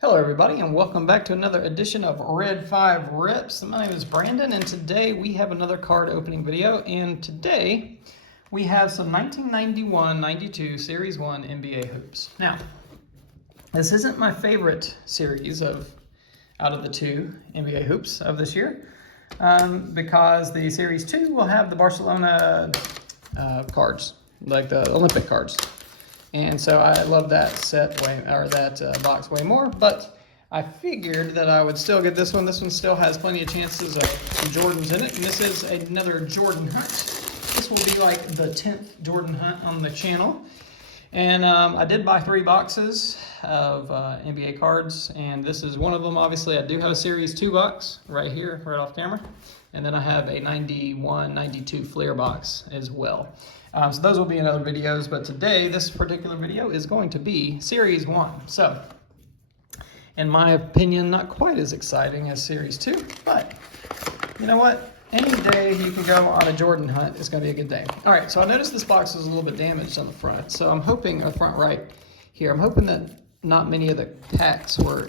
Hello everybody and welcome back to another edition of Red 5 Rips. My name is Brandon and today we have another card opening video, and today we have some 1991-92 Series 1 NBA hoops. Now, this isn't my favorite series out of the two NBA hoops of this year because the Series 2 will have the Barcelona cards, like the Olympic cards. And so I love that box way more, but I figured that I would still get this one. This one still has plenty of chances of some Jordans in it, and this is another Jordan hunt. This will be like the 10th Jordan hunt on the channel. And I did buy 3 boxes of NBA cards, and this is one of them. Obviously, I do have a Series 2 box right here, right off camera. And then I have a 91-92 Fleer box as well. So those will be in other videos, but today, this particular video is going to be Series 1. So, in my opinion, not quite as exciting as Series 2, but you know what? Any day you can go on a Jordan hunt is going to be a good day. All right, so I noticed this box is a little bit damaged on the front, so I'm hoping, front right here, I'm hoping that not many of the packs were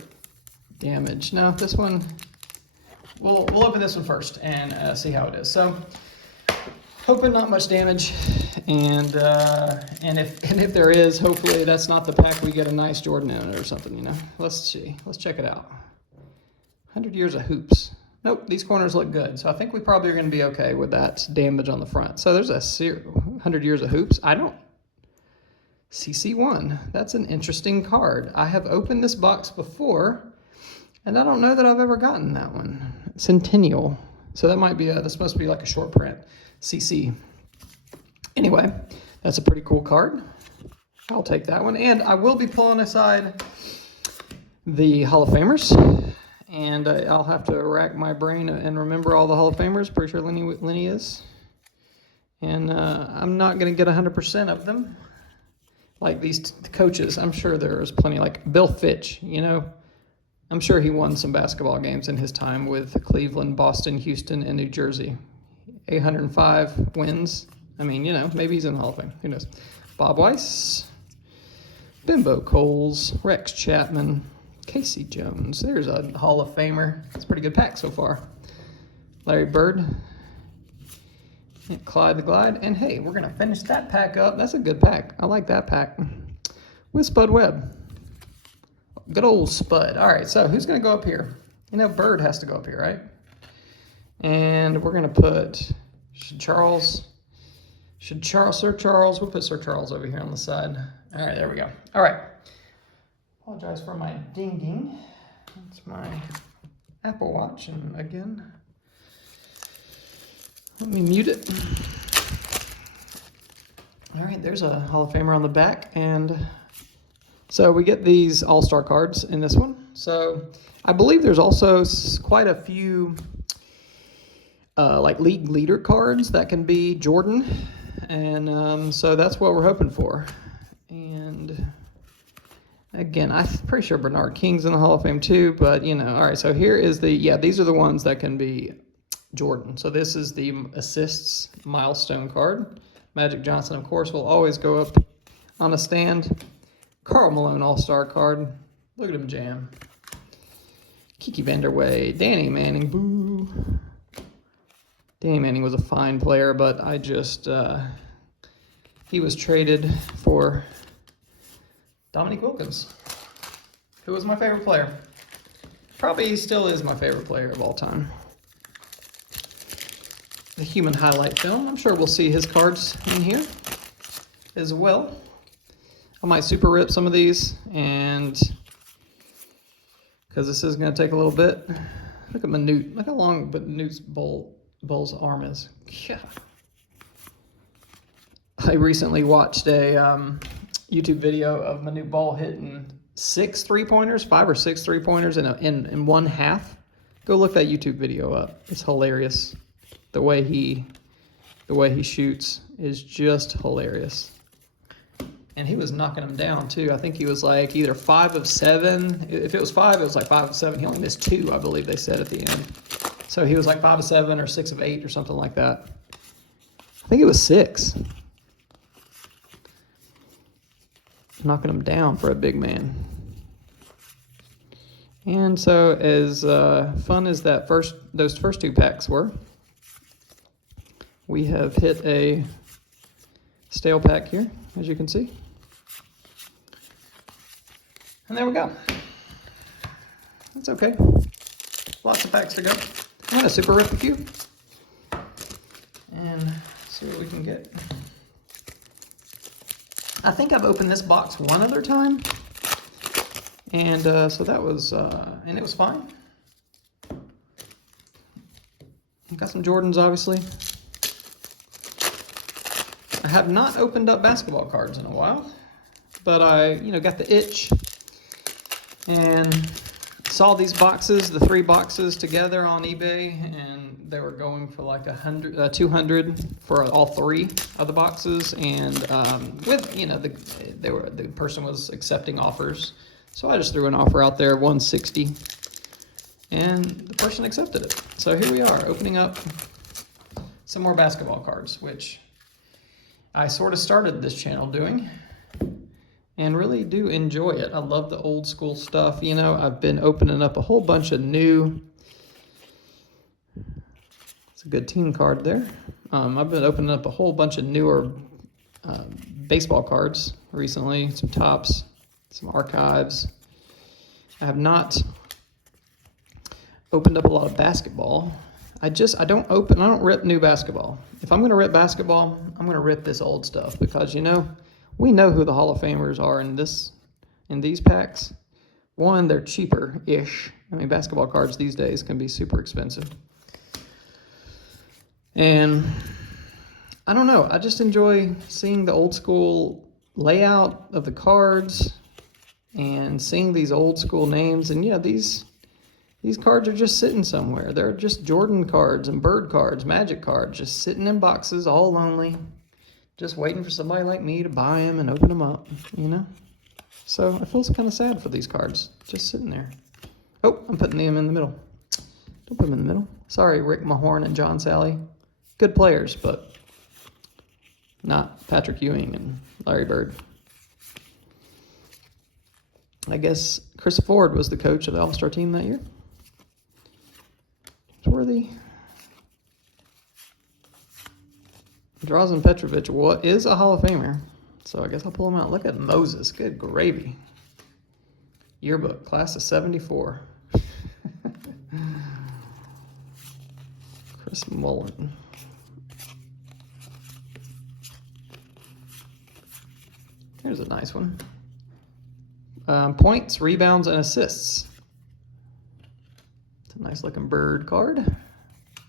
damaged. Now, this one, we'll open this one first and see how it is. So, hoping not much damage, and if there is, hopefully that's not the pack we get a nice Jordan in it or something, you know. Let's see. Let's check it out. 100 years of hoops. Nope, these corners look good, so I think we probably are going to be okay with that damage on the front. So there's a 100 years of hoops. CC1. That's an interesting card. I have opened this box before, and I don't know that I've ever gotten that one. Centennial. So that might be this must be like a short print. CC. Anyway, that's a pretty cool card. I'll take that one. And I will be pulling aside the Hall of Famers. And I'll have to rack my brain and remember all the Hall of Famers. Pretty sure Lenny is. And I'm not going to get 100% of them. Like these coaches, I'm sure there's plenty. Like Bill Fitch, you know. I'm sure he won some basketball games in his time with Cleveland, Boston, Houston, and New Jersey. 805 wins. I mean, you know, maybe he's in the Hall of Fame. Who knows? Bob Weiss, Bimbo Coles, Rex Chapman, Casey Jones. There's a Hall of Famer. It's a pretty good pack so far. Larry Bird, Clyde the Glide. And hey, we're going to finish that pack up. That's a good pack. I like that pack. With Spud Webb. Good old Spud. All right, so who's going to go up here? You know, Bird has to go up here, right? And we're going to put, Sir Charles, we'll put Sir Charles over here on the side. All right, there we go. All right. Apologize for my dinging. That's my Apple Watch. And again, let me mute it. All right, there's a Hall of Famer on the back. And so we get these All-Star cards in this one. So I believe there's also quite a few like league leader cards that can be Jordan, and so that's what we're hoping for. And again, I'm pretty sure Bernard King's in the Hall of Fame too, but you know, all right, so here is these are the ones that can be Jordan. So this is the assists milestone card. Magic Johnson, of course, will always go up on a stand. Karl Malone All-Star card. Look at him jam. Kiki Vanderway, Danny Manning, boo. Danny Manning was a fine player, but he was traded for Dominique Wilkins, who was my favorite player. Probably still is my favorite player of all time. The Human Highlight Film. I'm sure we'll see his cards in here as well. I might super rip some of these, and because this is going to take a little bit. Look at Manute. Look how long Manute's Bull's arm is. Yeah. I recently watched a YouTube video of Manute Ball hitting 5 or 6 3-pointers in one half. Go look that YouTube video up. It's hilarious. The way he shoots is just hilarious. And he was knocking them down too. I think he was like either 5 of 7. If it was 5, it was like 5 of 7. He only missed 2, I believe they said at the end. So he was like 5 of 7 or 6 of 8 or something like that. I think it was 6. Knocking him down for a big man. And so as fun as those first two packs were, we have hit a stale pack here, as you can see. And there we go. That's okay. Lots of packs to go. I'm going to super rip a few and see what we can get. I think I've opened this box one other time, and so that was, and it was fine. Got some Jordans, obviously. I have not opened up basketball cards in a while, but I, got the itch and saw these boxes, the 3 boxes together on eBay, and they were going for like 200 for all 3 of the boxes, and with the person was accepting offers, so I just threw an offer out there, 160, and the person accepted it. So here we are, opening up some more basketball cards, which I sort of started this channel doing, and really do enjoy it. I love the old school stuff. I've been opening up a whole bunch of new, it's a good team card there. I've been opening up a whole bunch of newer baseball cards recently, some Topps, some Archives. I have not opened up a lot of basketball. I don't rip new basketball. If I'm gonna rip basketball, I'm gonna rip this old stuff, because we know who the Hall of Famers are in these packs. One, they're cheaper-ish. I mean, basketball cards these days can be super expensive. And I don't know, I just enjoy seeing the old school layout of the cards and seeing these old school names. And these cards are just sitting somewhere. They're just Jordan cards and Bird cards, Magic cards, just sitting in boxes, all lonely, just waiting for somebody like me to buy them and open them up, So I feel kind of sad for these cards, just sitting there. Oh, I'm putting them in the middle. Don't put them in the middle. Sorry, Rick Mahorn and John Sally. Good players, but not Patrick Ewing and Larry Bird. I guess Chris Ford was the coach of the All-Star team that year. It's worthy. Drazen Petrovic is a Hall of Famer, so I guess I'll pull him out. Look at Moses, good gravy. Yearbook, class of 74. Chris Mullin. Here's a nice one. Points, rebounds, and assists. It's a nice looking Bird card.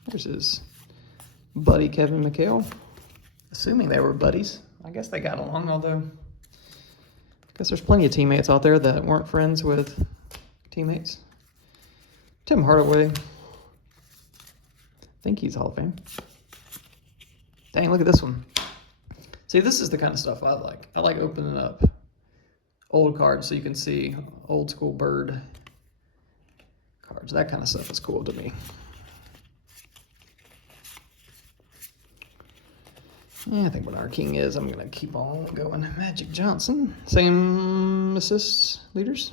Here's his buddy Kevin McHale. Assuming they were buddies. I guess they got along, although I guess there's plenty of teammates out there that weren't friends with teammates. Tim Hardaway. I think he's Hall of Fame. Dang, look at this one. See, this is the kind of stuff I like. I like opening up old cards so you can see old school Bird cards. That kind of stuff is cool to me. Yeah, I think what our king is, I'm going to keep on going. Magic Johnson, same assists leaders.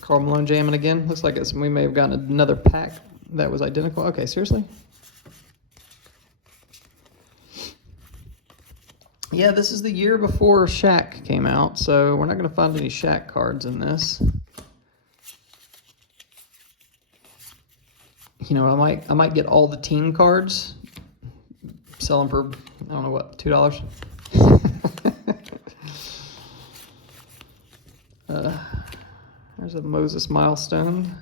Karl Malone jamming again. Looks like we may have gotten another pack that was identical. Okay, seriously? Yeah, this is the year before Shaq came out, so we're not going to find any Shaq cards in this. I might get all the team cards, sell them for, I don't know what, $2? There's a Moses milestone.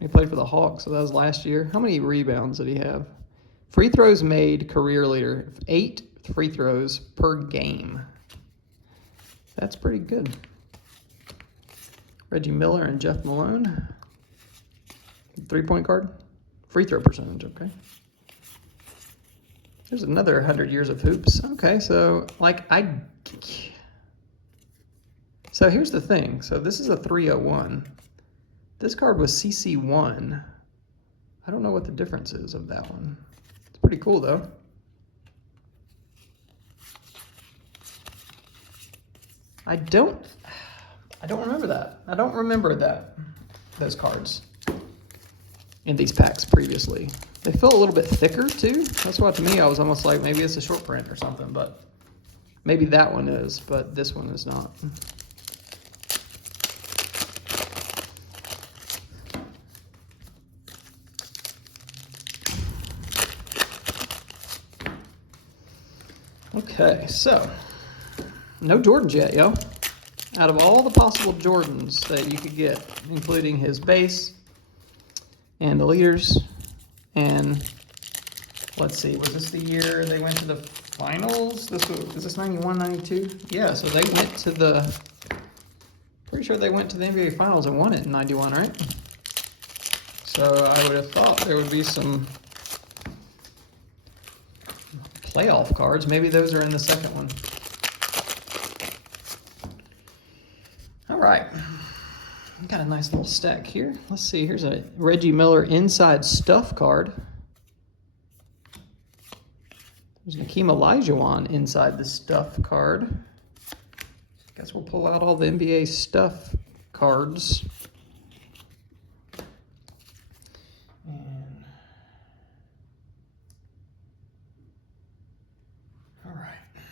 He played for the Hawks, so that was last year. How many rebounds did he have? Free throws made, career leader. 8 free throws per game. That's pretty good. Reggie Miller and Jeff Malone. 3-point card. Free throw percentage, okay. There's another 100 years of hoops. Okay, so so here's the thing. So this is a 301. This card was CC1. I don't know what the difference is of that one. It's pretty cool though. I don't remember that. I don't remember those cards in these packs previously. They feel a little bit thicker too. That's why to me I was almost like maybe it's a short print or something, but maybe that one is, but this one is not. Okay, so no Jordans yet, yo. Out of all the possible Jordans that you could get, including his base and the leaders, and let's see, was this the year they went to the finals? Is this 91, 92? Yeah, so they went to the, pretty sure they went to the NBA finals and won it in 91, right? So I would have thought there would be some playoff cards. Maybe those are in the second one. All right, got a nice little stack here. Let's see, here's a Reggie Miller inside stuff card. There's Hakeem Olajuwon inside the stuff card. Guess we'll pull out all the NBA stuff cards. And all right.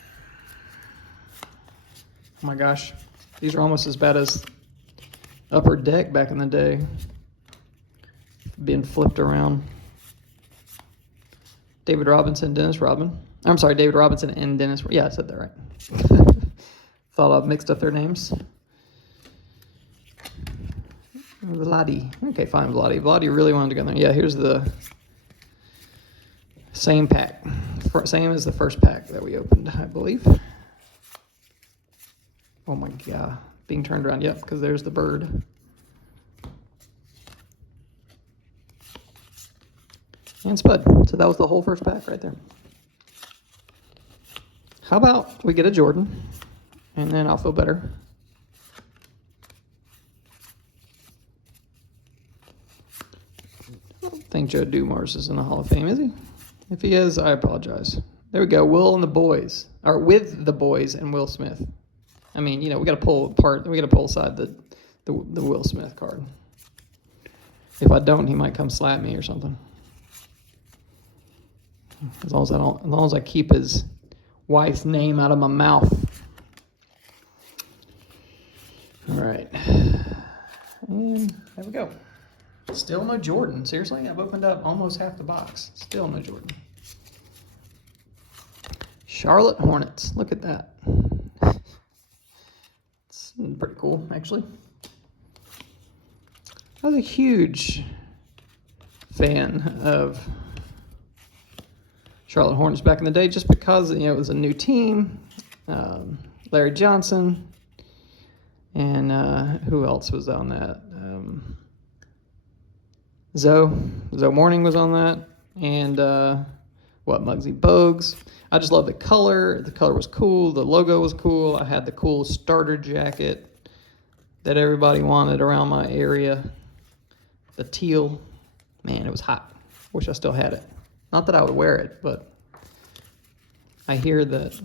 Oh my gosh. These are almost as bad as Upper Deck back in the day. Being flipped around. David Robinson, Dennis Rodman. I'm sorry, David Robinson and Dennis. Yeah, I said that right. Thought I've mixed up their names. Vladi. Okay, fine, Vladi. Vladi really wanted to go in there. Yeah, here's the same pack. Same as the first pack that we opened, I believe. Oh my God, being turned around, yep, because there's the bird. And Spud, so that was the whole first pack right there. How about we get a Jordan, and then I'll feel better. I don't think Joe Dumars is in the Hall of Fame, is he? If he is, I apologize. There we go, Will and the boys, or with the boys and Will Smith. I mean, you know, we got to pull apart. We got to pull aside the Will Smith card. If I don't, he might come slap me or something. As long as I keep his wife's name out of my mouth. All right, and there we go. Still no Jordan. Seriously, I've opened up almost half the box. Still no Jordan. Charlotte Hornets. Look at that. Pretty cool, actually. I was a huge fan of Charlotte Hornets back in the day, just because it was a new team. Larry Johnson, and who else was on that? Zoe Morning was on that, and Muggsy Bogues. I just love the color. The color was cool. The logo was cool. I had the cool starter jacket that everybody wanted around my area. The teal. Man, it was hot. Wish I still had it. Not that I would wear it, but I hear that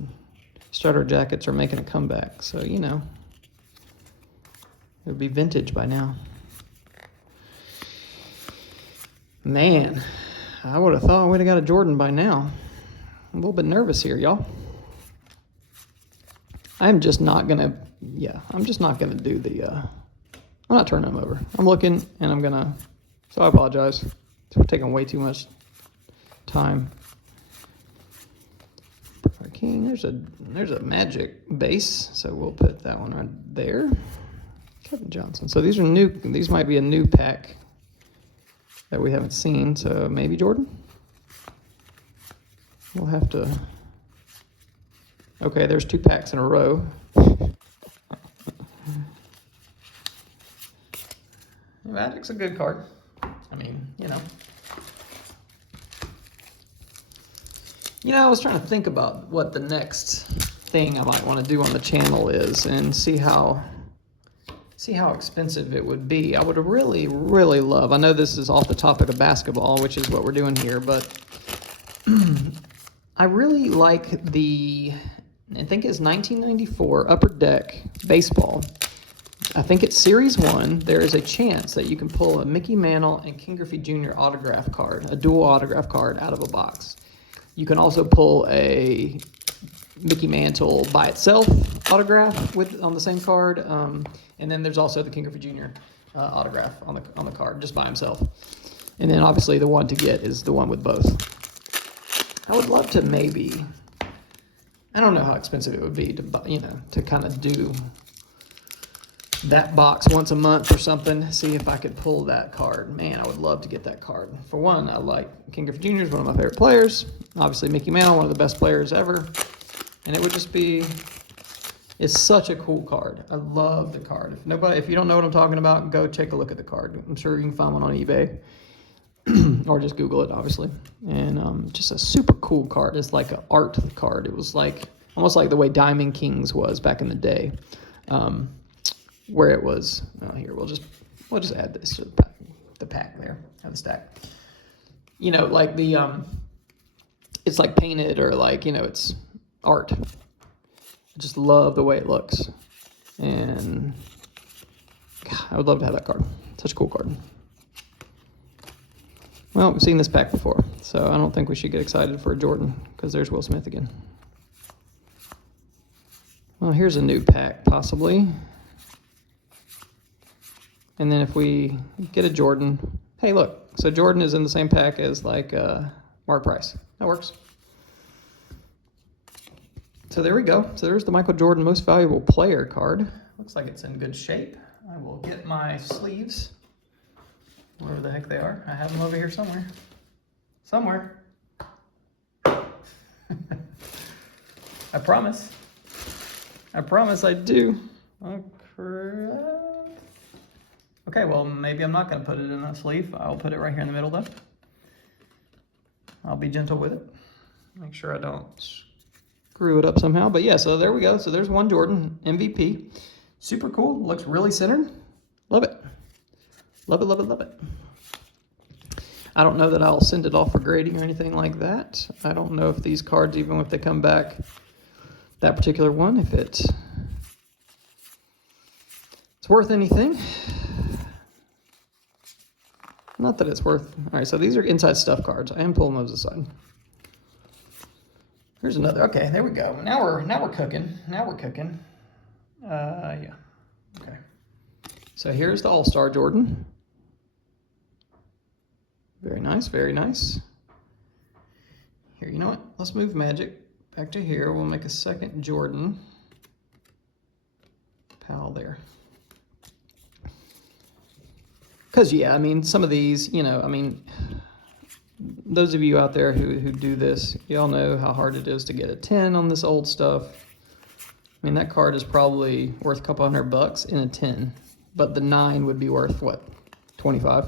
starter jackets are making a comeback. So, it would be vintage by now. Man, I would have thought I would have got a Jordan by now. I'm a little bit nervous here, y'all. I'm just not going to do the, I'm not turning them over. I'm looking, and I'm going to, so I apologize. It's taking way too much time. King, there's a Magic base, so we'll put that one right there. Kevin Johnson. So these are new. These might be a new pack that we haven't seen. So maybe Jordan. We'll have to. Okay, there's 2 packs in a row. Magic's a good card. I mean, I was trying to think about what the next thing I might want to do on the channel is, and see how expensive it would be. I would really, really love, I know this is off the topic of basketball, which is what we're doing here, but I really like I think it's 1994 Upper Deck baseball. I think it's Series 1, there is a chance that you can pull a Mickey Mantle and Ken Griffey Jr. autograph card, a dual autograph card out of a box. You can also pull a Mickey Mantle by itself autograph on the same card, and then there's also the Ken Griffey Jr. Autograph on the card just by himself. And then obviously the one to get is the one with both. I would love to maybe, I don't know how expensive it would be to kind of do that box once a month or something, see if I could pull that card. Man, I would love to get that card. For one, I like Ken Griffey Jr. is one of my favorite players. Obviously, Mickey Mantle, one of the best players ever. And it would just be, it's such a cool card. I love the card. If you don't know what I'm talking about, go take a look at the card. I'm sure you can find one on eBay or just Google it, obviously. And just a super cool card. It's like an art card. It was like almost like the way Diamond Kings was back in the day. Where it was, here, we'll just add this to the pack there, of the stack. You know, like it's like painted or like, it's art. I just love the way it looks. And God, I would love to have that card. Such a cool card. Well, we've seen this pack before, so I don't think we should get excited for a Jordan because there's Will Smith again. Well, here's a new pack, possibly. And then if we get a Jordan, hey, look. So Jordan is in the same pack as like Mark Price. That works. So there we go. So there's the Michael Jordan Most Valuable Player card. Looks like it's in good shape. I will get my sleeves, wherever the heck they are. I have them over here somewhere. Somewhere. I promise. I promise I do. Okay, well, maybe I'm not going to put it in a sleeve. I'll put it right here in the middle, though. I'll be gentle with it. Make sure I don't screw it up somehow. But yeah, so there we go. So there's one Jordan MVP. Super cool. Looks really centered. Love it. Love it, love it, love it. I don't know that I'll send it off for grading or anything like that. I don't know if these cards, even if they come back, that particular one, if it's worth anything. Not that it's worth. All right, so these are inside stuff cards. I am pulling those aside. Here's another. Okay, there we go. Now we're cooking. Now we're cooking. Yeah. Okay. So here's the All-Star Jordan. Very nice, very nice. Here, you know what? Let's move Magic back to here. We'll make a second Jordan. Pal there. Because, yeah, I mean, some of these, those of you out there who do this, y'all know how hard it is to get a 10 on this old stuff. I mean, that card is probably worth a couple $100 in a 10, but the 9 would be worth, what, 25?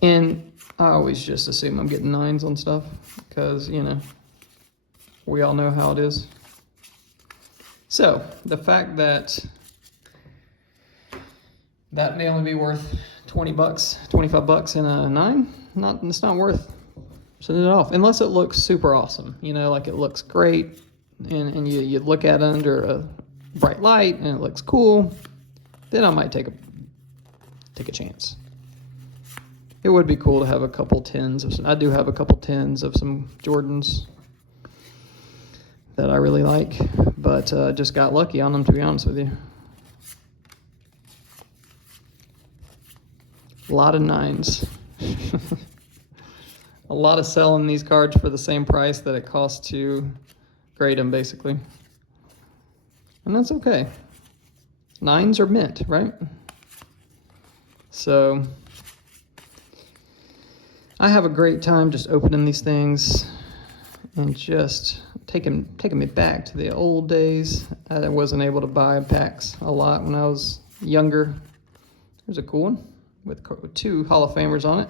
And I always just assume I'm getting 9s on stuff because, we all know how it is. So, the fact that may only be worth $20, $25 in a 9, it's not worth sending it off unless it looks super awesome. Like it looks great and you look at it under a bright light and it looks cool. Then I might take a chance. It would be cool to have a couple 10s of some. I do have a couple 10s of some Jordans that I really like, but just got lucky on them, to be honest with you. A lot of 9s. A lot of selling these cards for the same price that it costs to grade them, basically. And that's okay. 9s are mint, right? So I have a great time just opening these things and just taking me back to the old days. I wasn't able to buy packs a lot when I was younger. Here's a cool one with 2 Hall of Famers on it.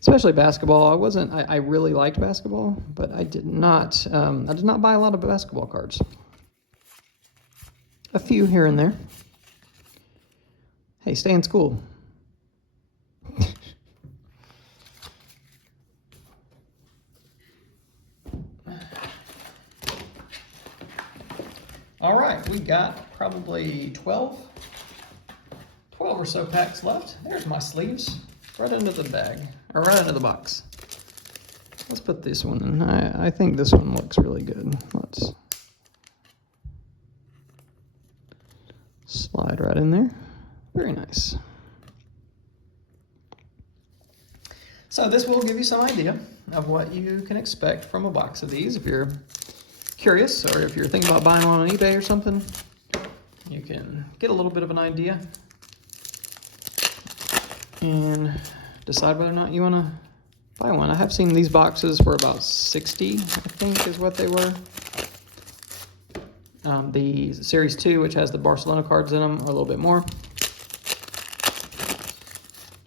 Especially basketball. I really liked basketball, but I did not buy a lot of basketball cards. A few here and there. Hey, stay in school. All right, we got probably 12 or so packs left. There's my sleeves, right into the bag, or right into the box. Let's put this one in. I think this one looks really good. Let's slide right in there. Very nice. So this will give you some idea of what you can expect from a box of these. If you're curious, or if you're thinking about buying one on eBay or something, you can get a little bit of an idea and decide whether or not you want to buy one. I have seen these boxes for about 60, I think is what they were. The Series 2, which has the Barcelona cards in them, are a little bit more.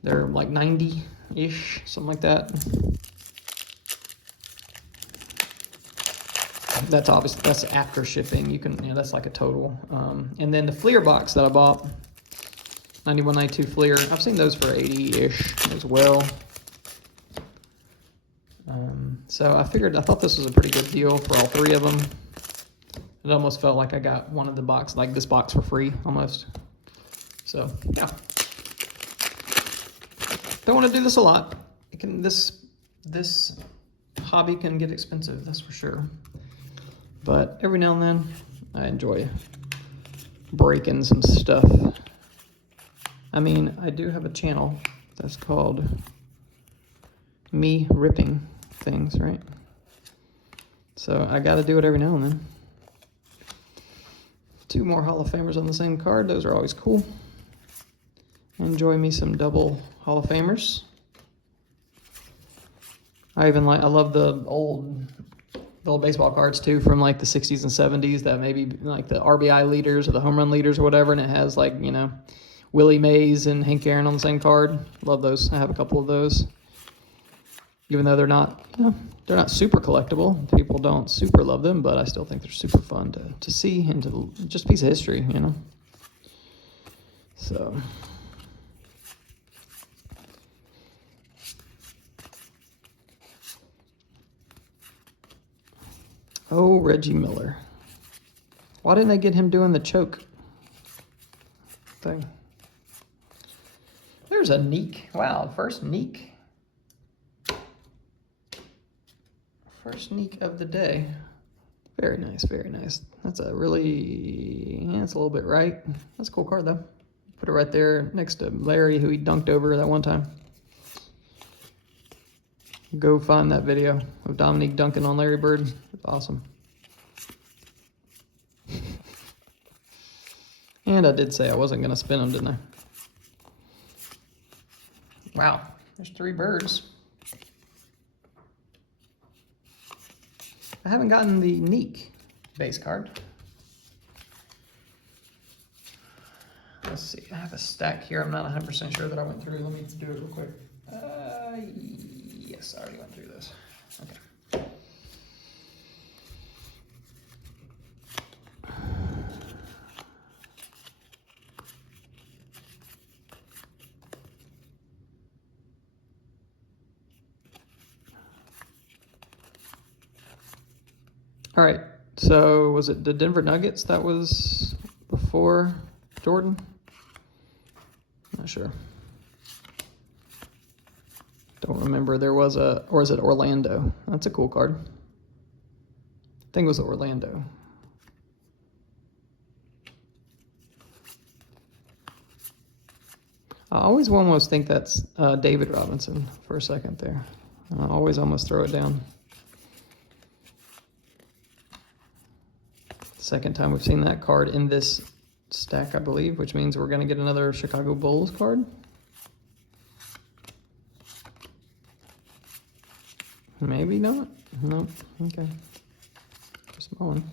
They're like 90-ish, something like that. That's obviously, that's after shipping. You can, that's like a total. And then the Fleer box that I bought, 91, 92 Fleer, I've seen those for 80-ish as well. So I thought this was a pretty good deal for all three of them. It almost felt like I got one of the box, like this box, for free almost. So yeah, don't want to do this a lot. It can, this hobby can get expensive, that's for sure. But every now and then, I enjoy breaking some stuff. I mean, I do have a channel that's called Me Ripping Things, right? So I gotta do it every now and then. 2 more Hall of Famers on the same card. Those are always cool. Enjoy me some double Hall of Famers. I love the old baseball cards too, from like the 60s and 70s, that maybe like the RBI leaders or the home run leaders or whatever, and it has like, Willie Mays and Hank Aaron on the same card. Love those. I have a couple of those. Even though they're not, they're not super collectible. People don't super love them, but I still think they're super fun to see and to just a piece of history, So. Oh, Reggie Miller. Why didn't they get him doing the choke thing? There's a Neek. Wow, first Neek. First Neek of the day. Very nice, very nice. That's a really, it's a little bit right. That's a cool card though. Put it right there next to Larry, who he dunked over that one time. Go find that video of Dominique dunking on Larry Bird. It's awesome. And I did say I wasn't going to spin them, didn't I? Wow, there's 3 birds. I haven't gotten the Neek base card. Let's see, I have a stack here. I'm not 100% sure that I went through. Let me do it real quick. Yes, I already went through this. Okay. All right, so was it the Denver Nuggets that was before Jordan? Not sure. Don't remember. There was or is it Orlando? That's a cool card. I think it was Orlando. I always almost think that's David Robinson for a second there. I always almost throw it down. Second time we've seen that card in this stack, I believe, which means we're going to get another Chicago Bulls card. Maybe not. No. Okay. Small one.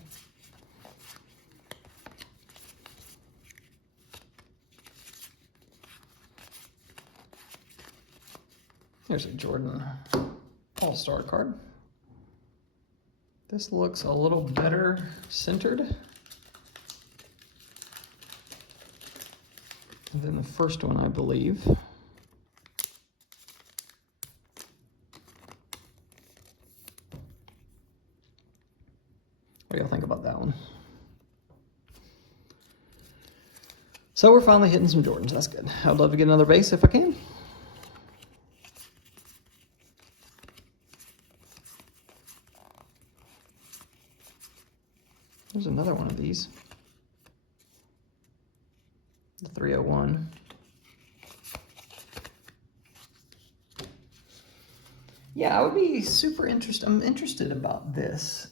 Here's a Jordan All-Star card. This looks a little better centered than the first one, I believe. What do y'all think about that one? So we're finally hitting some Jordans. That's good. I'd love to get another base if I can. There's another one of these. The 301. Yeah, I would be super interested. I'm interested about this.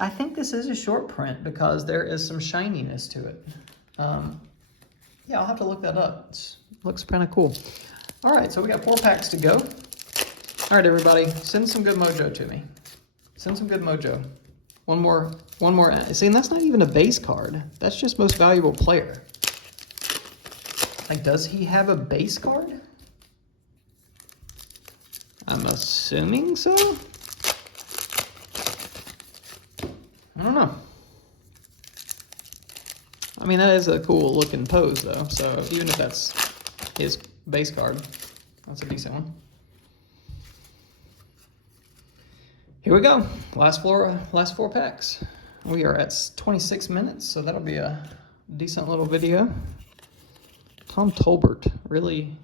I think this is a short print because there is some shininess to it. Yeah, I'll have to look that up. It looks kind of cool. All right, so we got 4 packs to go. All right, everybody, send some good mojo to me. Send some good mojo. One more. See, and that's not even a base card. That's just most valuable player. Like, does he have a base card? I'm assuming so. I don't know. I mean, that is a cool looking pose though. So even if that's his base card, that's a decent one. Here we go. Last 4 packs. We are at 26 minutes, so that'll be a decent little video. Tom Tolbert really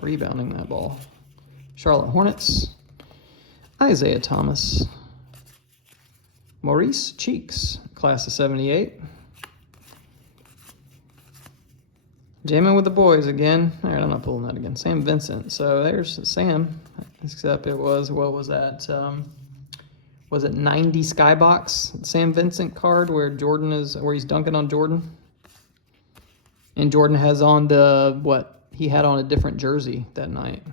rebounding that ball. Charlotte Hornets, Isaiah Thomas, Maurice Cheeks, class of 78. Jamming with the boys again. All right, I'm not pulling that again. Sam Vincent. So there's Sam, except it was, what was that? Was it 90 Skybox Sam Vincent card where where he's dunking on Jordan? And Jordan has on he had on a different jersey that night.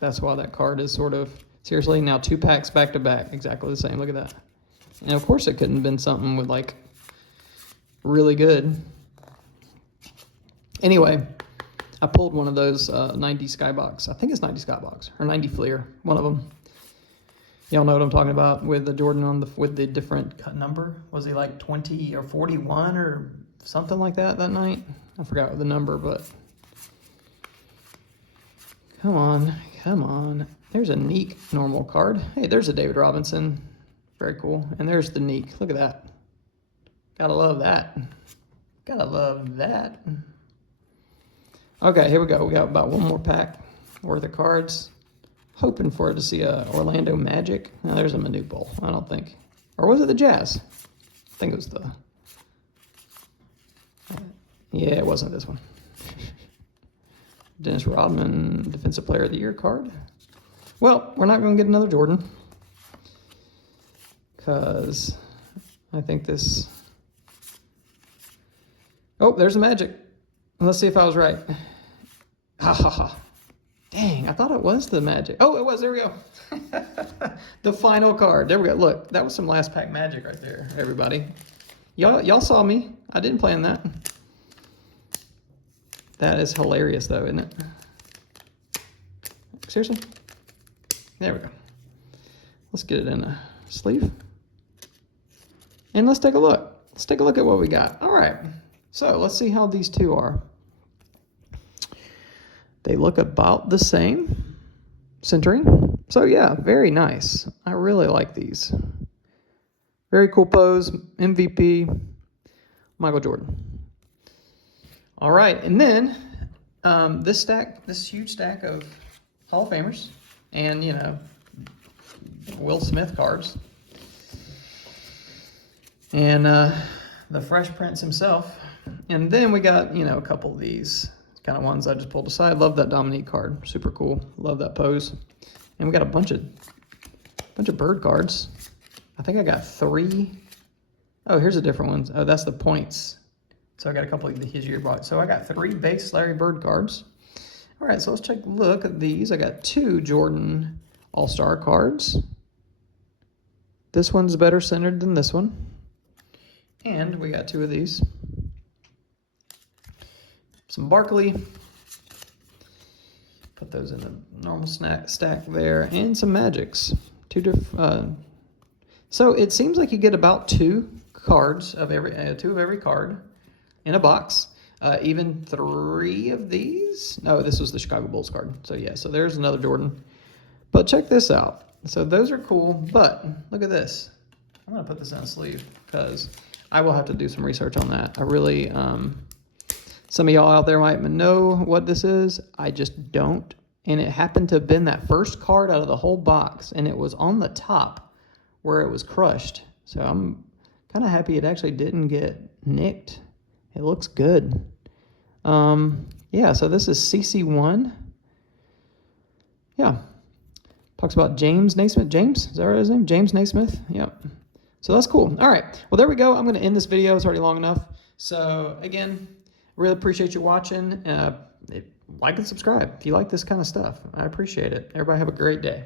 That's why that card is sort of, seriously, now 2 packs back to back, exactly the same. Look at that. And of course it couldn't have been something with like really good. Anyway, I pulled one of those 90 Skybox. I think it's 90 Skybox or 90 Fleer, one of them. Y'all know what I'm talking about with the Jordan with the different number. Was he like 20 or 41 or something like that night? I forgot the number, but come on. There's a Neek normal card. Hey, there's a David Robinson. Very cool. And there's the Neek. Look at that. Gotta love that. Okay, here we go. We got about 1 more pack worth of cards. Hoping for it to see a Orlando Magic. No, there's a Manute Bol, I don't think. Or was it the Jazz? I think it was the... Yeah, it wasn't this one. Dennis Rodman, Defensive Player of the Year card. Well, we're not going to get another Jordan. Because I think this... Oh, there's a Magic. Let's see if I was right. Ha ha ha. Dang, I thought it was the Magic. Oh, it was. There we go. The final card. There we go. Look, that was some last pack Magic right there, everybody. Y'all saw me. I didn't plan that. That is hilarious, though, isn't it? Seriously? There we go. Let's get it in a sleeve. And let's take a look. Let's take a look at what we got. All right. So let's see how these two are. They look about the same. Centering. So yeah, very nice. I really like these. Very cool pose. MVP. Michael Jordan. All right, and then this huge stack of Hall of Famers and, you know, Will Smith cards. And the Fresh Prince himself. And then we got, you know, a couple of these kind of ones I just pulled aside. Love that Dominique card. Super cool. Love that pose. And we got a bunch of bird cards. I think I got 3. Oh, here's a different one. Oh, that's the points. So I got a couple of his year bought. So I got 3 base Larry Bird cards. All right, so let's take a look at these. I got 2 Jordan All-Star cards. This one's better centered than this one. And we got 2 of these. Some Barkley. Put those in the normal stack there. And some Magics. 2 different. So it seems like you get about 2 cards of every 2 of every card in a box. Even 3 of these. No, this was the Chicago Bulls card. So yeah, so there's another Jordan. But check this out. So those are cool, but look at this. I'm gonna put this in a sleeve because I will have to do some research on that. I really, Some of y'all out there might know what this is. I just don't. And it happened to have been that first card out of the whole box, and it was on the top where it was crushed. So I'm kind of happy it actually didn't get nicked. It looks good. Yeah, so this is CC1. Yeah. Talks about James Naismith. James? Is that right, his name? James Naismith? Yep. So that's cool. All right. Well, there we go. I'm going to end this video. It's already long enough. So, again, really appreciate you watching. Like and subscribe if you like this kind of stuff. I appreciate it. Everybody have a great day.